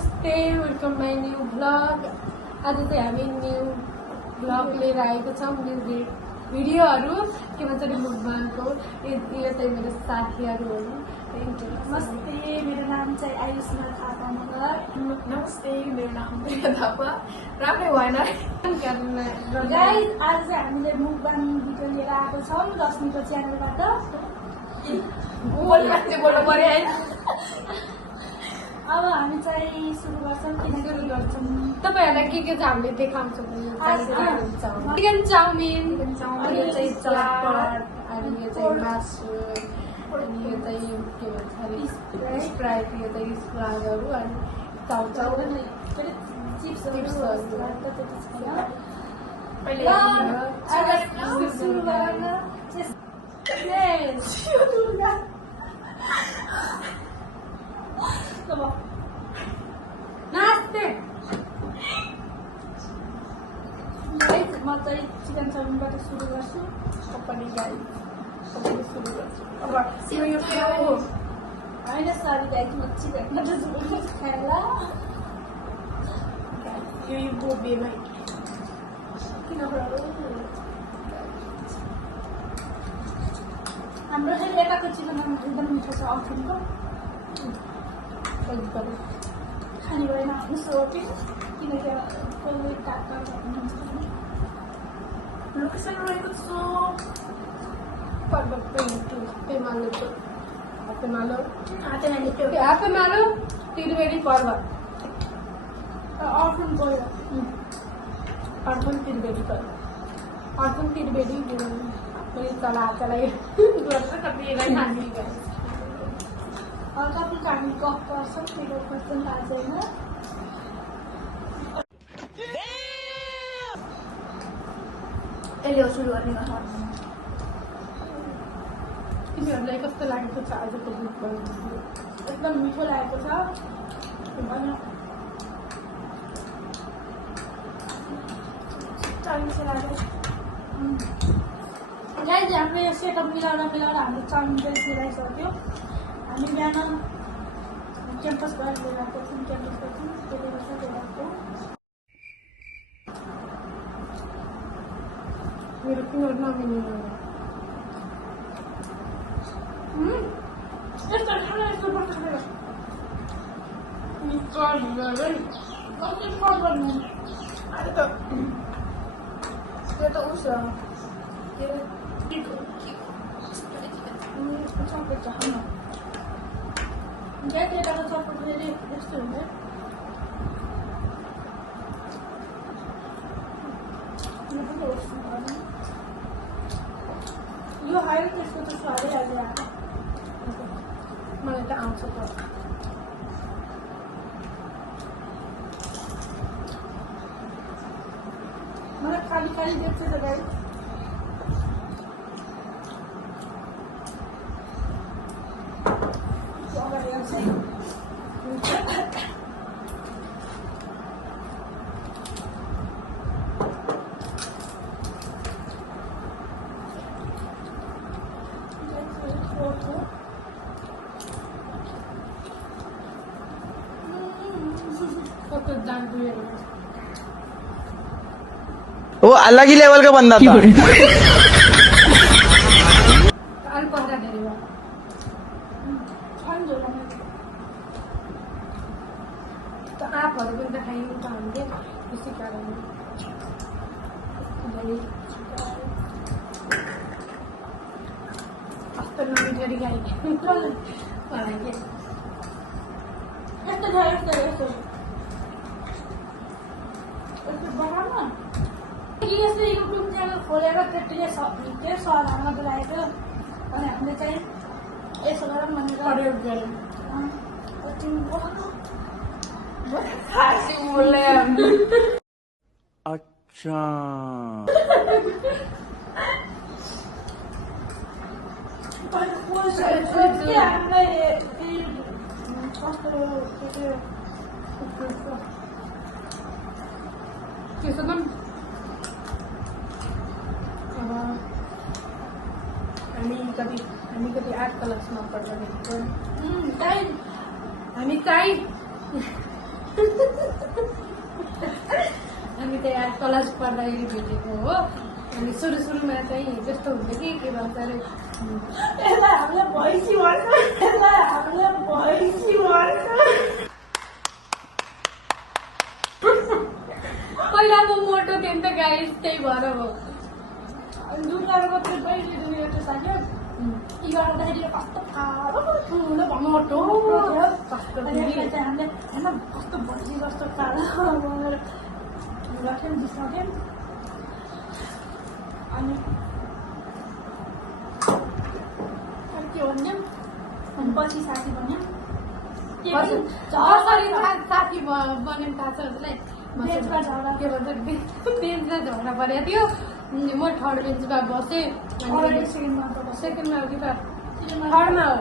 नमस्ते, welcome my new blog. आज चाहिँ हामी न्यू ब्लग लिएर आएको छौँ, न्यू भिडियोहरू के भन्छ अरे मुखबाङको। यो चाहिँ मेरो साथीहरू हुन्। नमस्ते, मेरो नाम चाहिँ आयुष्मा थापा मगर। नमस्ते, मेरो नाम प्रिया थापा। राम्रै भएन गाइस, आज चाहिँ हामीले मुखबाङ भिडियो लिएर आएको छौँ रश्मिको च्यानलबाट। बोल्नु पर्यो है। अब हामी चाहिँ सुरु गर्छौँ। सुरु गर्छौँ। तपाईँहरूलाई के चाहिँ हामीले देखाउँछौँ। चिकन चाउमिन, अनि यो चाहिँ चटपट, अनि यो चाहिँ मासु, अनि यो चाहिँ के भन्छ अरे स्प्राइट, यो चाहिँ स्प्राइटहरू, अनि चाउचाउ, चिप्सहरू। सुरु गरौँ। नाच्ने म चाहिँ चिकन चाउमिनबाट सुरु गर्छु। पनि गाई सुरु गर्छु। अब होइन सरी गाइस, म चिकनबाट सुरु गर्छु खाएला। यो बोबेमा किन हाम्रो चाहिँ यताको चिकन एकदम मिठो छ। अफिनको एकदम खाने भएन आफ्नो सोपी, किनकि कसले काट्दा भन्नुहुन्छ। लोकेसन रहेको छु पर्वत हातेमालो त्रिवेणी पर्वत, अर्फन गयो। अर्पण त्रिवेणी पर्वत, अर्पण त्रिवेणी मैले चलाइ हल्का फुल्का हामी गफ गर्छौँ, मेरो क्वेसन थाहा छैन। यसले सुरु गर्ने गर्छ। तिमीहरूलाई कस्तो लागेको छ आजको मुखबाङ? एकदम मिठो लागेको छ। गाइस, हाम्रो यो सेटअप मिलाएर हाम्रो चाउमिन चाहिँ सिलाइसक्यो। हामी बिहान क्याम्पस गएर लिएर आएको छौँ। त्यसले गर्दा लिएको मेरो कुरो नमिल्ने यस्तो खाना यस्तो पर्छ। त्यो त उसो चक्लेट छ खानु। ग्यास यताको चक्लेट फेरि यस्तो हुन्छ। यो होइन, त्यसको त स्वादै हाल्यो। मलाई त आउँछ त। मलाई खाली देख्छ त गाइस। वो अलग ही लेवल का बंदा था। त आँपहरू पनि त खाइनु त हामीले त्यसै कारणले कस्तो नमिठरी गाई मलाई के यस्तो छ, यस्तो बनाउन कि यस्तो युट्युब च्यानल खोलेर केटीले त्यो सरहरूमा बोलाएको। अनि हामीले चाहिँ यसो गरौँ भनेर प्रयोग गऱ्यौँ। अच्छा त्यसो पनि अब हामी कति 8 क्लासमा पढ्दाखेरि हामी चाहिँ कलेज पढ्दाखेरि भेटेको हो। अनि सुरुमा चाहिँ त्यस्तो हुन्थ्यो कि के भन्छ अरे यसलाई हामीले भैँसी भन्छ, यसलाई हामीले भैँसी भन्छ। पहिला म मोटो थिएँ नि त गाइस, त्यही भएर हो। दुर्गाको मात्रै पहिलो एउटा साथी गर्दाखेरि कस्तो कालो ठुलो मोटो कस्तो हामीले होइन कस्तो भैँसी जस्तो कालो गर्थ्यौँ जिस्काउँथ्यौँ। अनि के भन्थ्यौँ अनि पछि साथी भन्यौँ कसरी साथी बन्यौँ थाहा छ उसलाई? बेन्चमा झगडा के भन्छ बेन्चमा झगडा परेको थियो। म थर्ड बेन्चमा बसेँ, सेकेन्डमा सेकेन्डमा हो कि थर्डमा हो।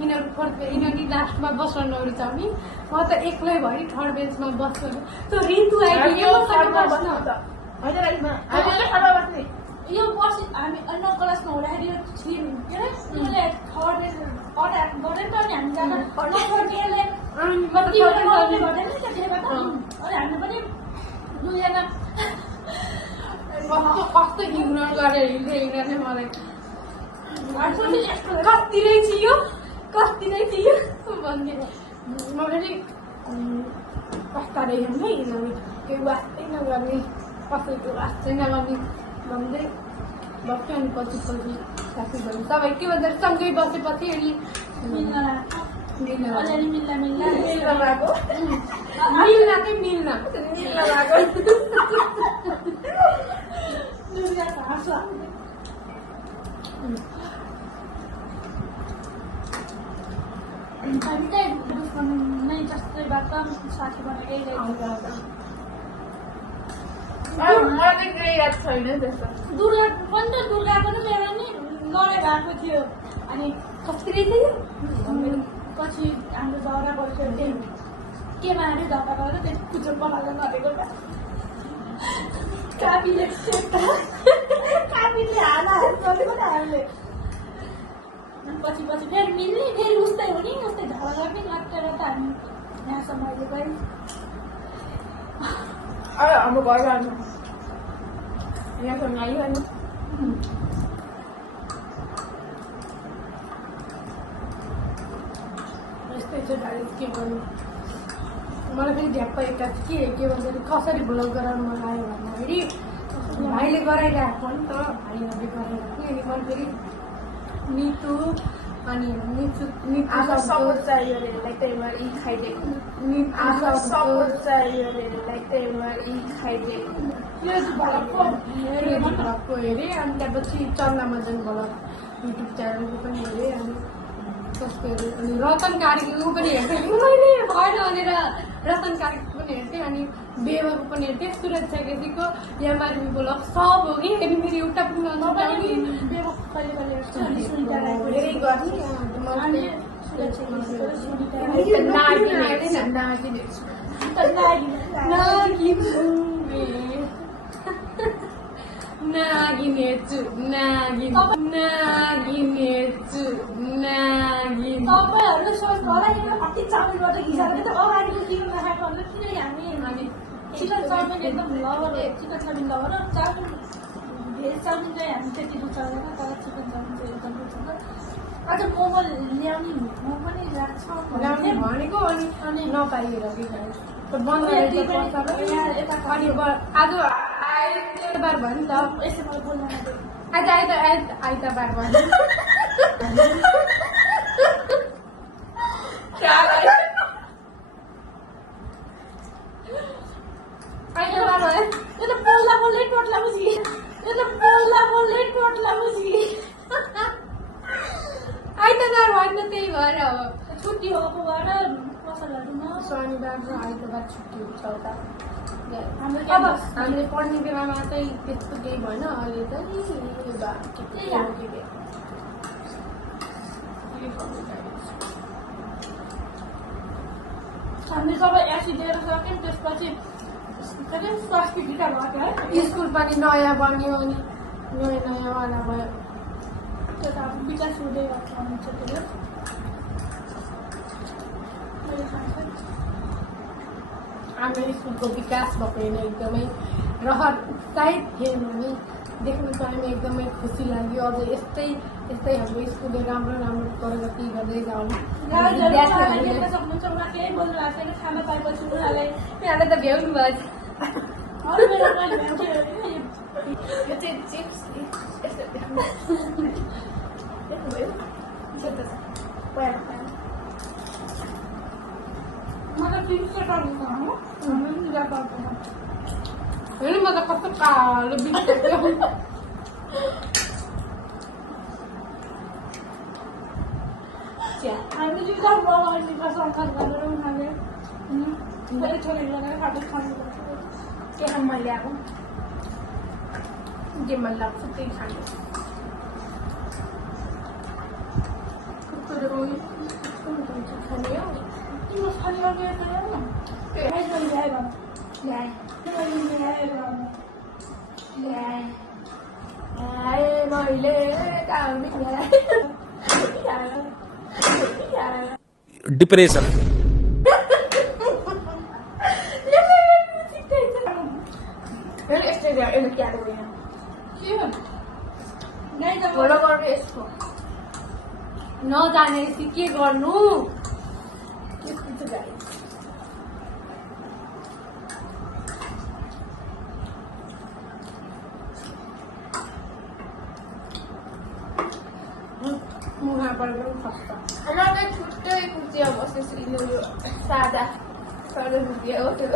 यिनीहरू फोर्थ, यिनीहरू लास्टमा बस्न नरुचाउने, म त एक्लै भएँ थर्ड बेन्चमा बस्नु। त्यो ऋतु आइपुग्यो बस्न। यो पछि हामी अन्य क्लासमा हुँदाखेरि यो के अरे उसले थर्ड बेन्च अट्याक गरेर त अनि हामी जाँदा हामी पनि दुईजना कस्तो इग्नोर गरेर हिँड्दै हिँड्दै मलाई कति रहेछ यो भन्थे। म फेरि कस्ता रहेछ है यिनीहरू, केही वास्तै नगर्ने, कसैको वास्तै नगर्ने भन्दै बस्यो। अनि पछि साथी भन्यो सबै के भन्छ सँगै बसेपछि अनि अलिअलि मिल्ला मिल्न हामी चाहिँ नै जस्तै बात साथी बनाएकै दुर्गा पनि त दुर्गाको नि मेरो नि लडाइँ भएको थियो। अनि कसरी थियो पछि हाम्रो झगडा गर्थ्यो त्यही केमा हाल्यो झगडा गरेर त्यही खुचो बनाएर गरेको कापीले हाल्दा गरेको त हामीले। पछि फेरि मिल्ने फेरि उस्तै हुने उस्तै झगडा गर्ने गरेर त हामी यहाँसम्म अहिले गयौँ। हाम्रो घर जानु यहाँसम्म आइहाल्नु। यस्तै चाहिँ गाडी के गर्नु। मलाई फेरि झ्याप्प एउटा के भन्छ कसरी ब्लग गराउनु मन आयो भन्दाखेरि भाइले गराइरहेको नि त, भाइहरूले गराइरहेको अनि मैले फेरि नितु अनि सपोर्ट चाहियो अरेलाई त्यही भएर यी खाइदिएको सपोर्ट चाहियो अरेलाई त्यही भएर यी खाइदिएको हेरेँ। अनि त्यहाँपछि चन्दा मजन भलक युट्युब च्यानलको पनि हेरेँ। अनि कसको हेरेँ अनि रतन कार्कीको पनि हेर्थेँ मैले भएन भनेर रतन कार्कीको पनि हेर्थेँ। अनि बेवाको पनि हेर्थेँ, सुरज छेकेसीको यामारी ब्लग सब हो कि फेरि मेरो एउटा पनि नजाउने नागिनेछु तपाईँहरूले सोच्नु होला नि कति चाउमिनबाट घिसाएको त अगाडिको किन नखाएको भन्दा किनकि हामी चिकन चाउमिन एकदम lover chicken chowmein lover chowmein veg chowmein चाहिँ हामी त्यति रुचाउँदैन तर चिकन चाउमिन चाहिँ एकदम रुचाउँछ। अझ मोमो ल्याउने मोमो पनि लाग्छ भनेको अनि नपाइएर के आज आइतबार भयो नि त, यसो मलाई बोल्न आज आइतबार भयो आइतबार भयो। यो त बोल्दा बोल्दै टोटला बुझी आइतबार होइन त्यही भएर अब छुट्टी हो भएर पसलहरूमा शनिबार र आइतबार छुट्टी हुन्छ उता। हाम्रो अब हामीले पढ्ने बेलामा चाहिँ त्यस्तो केही भएन, अहिले चाहिँ हामीले जब एसी दिएर सक्यौँ त्यसपछि स्वास्थ्यका भयो है स्कुल पनि नयाँ बन्यो अनि नयाँवाला भयो। त्यो त अब विकास हुँदै गर्छ त्यो हाम्रो स्कुलको विकास भएको होइन एकदमै रहर सायद हेर्नु नि देख्नु पाउने एकदमै खुसी लाग्यो। अझ यस्तै यस्तै हाम्रो स्कुलले राम्रो राम्रो प्रगति गर्दै जाउँ। देख्न सक्नुहुन्छ उहाँले बोल्नु भएको छैन खाना पाएपछि उनीहरूले त भ्याउनु भएको छ। अरू बेला मैले भ्याउँथेँ यो चाहिँ चिप्स यस्तो देख्नुभयो मलाई चिप्स चाहिँ गर्नु हेर्नु म त कस्तो कालो बिग्रेको हामी चाहिँ काम बनाउने सरकार गरेर उनीहरूले छोरी छोरी लगाएर खाँदै खानुपर्छ के खाम मैले अब जे मन लाग्छ त्यही खानु खाने हो तिम्रो शरीर ल्याएर ल्याए मैले डिप्रेशन यस्तै यसले क्यारो होइन घर गर्नु यस्तो नजानेपछि के गर्नु यस्तो गाडी मुहाबाट पनि खस्छ। मलाई छुट्टै कुर्चिया बसेपछि यो सादा सादा कुर्चिया हो त्यो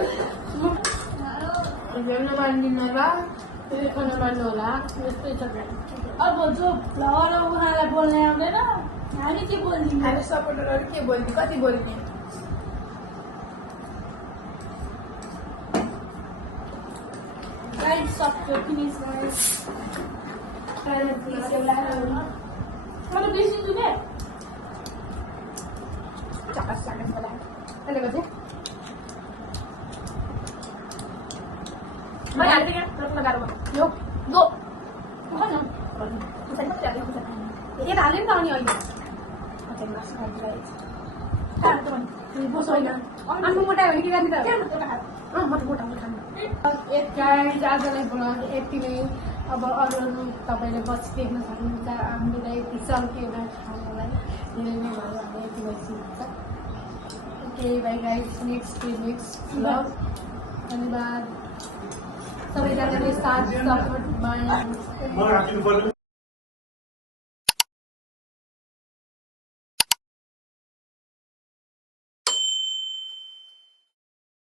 हेर्नु मान्दिनँ र खान मान्नु होला यस्तै छ। अब जो फ्लावर उहाँलाई बोल्ने आउँदैन हामी के बोल्दिन्छ हामी सपोर्टरहरू के बोल्ने कति बोल्ने गाइड सक्यो फिनिस भयो तर बेसी जुने चाकस चाकस बोला त्यसले चाहिँ मैं आते क्या रत्न गारो यो दो भन कुछ नहीं जाते कुछ नहीं ये हाल्यो नि त अनि अहिले ओके मास खाइलाई खाएर त बसोइन अनि मोटा हो कि जाने त के मतलब हात म त मोटा मोटा गाइज आजलाई ब्लग यति नै। अब अरू तपाईँले पछि देख्न सक्नुहुन्छ हामीलाई यति सल्किएर खानुलाई धेरै नै भयो हामी यति भइसकेको छ। Okay by guys next blog धन्यवाद सबैजनाले साथ सपोर्ट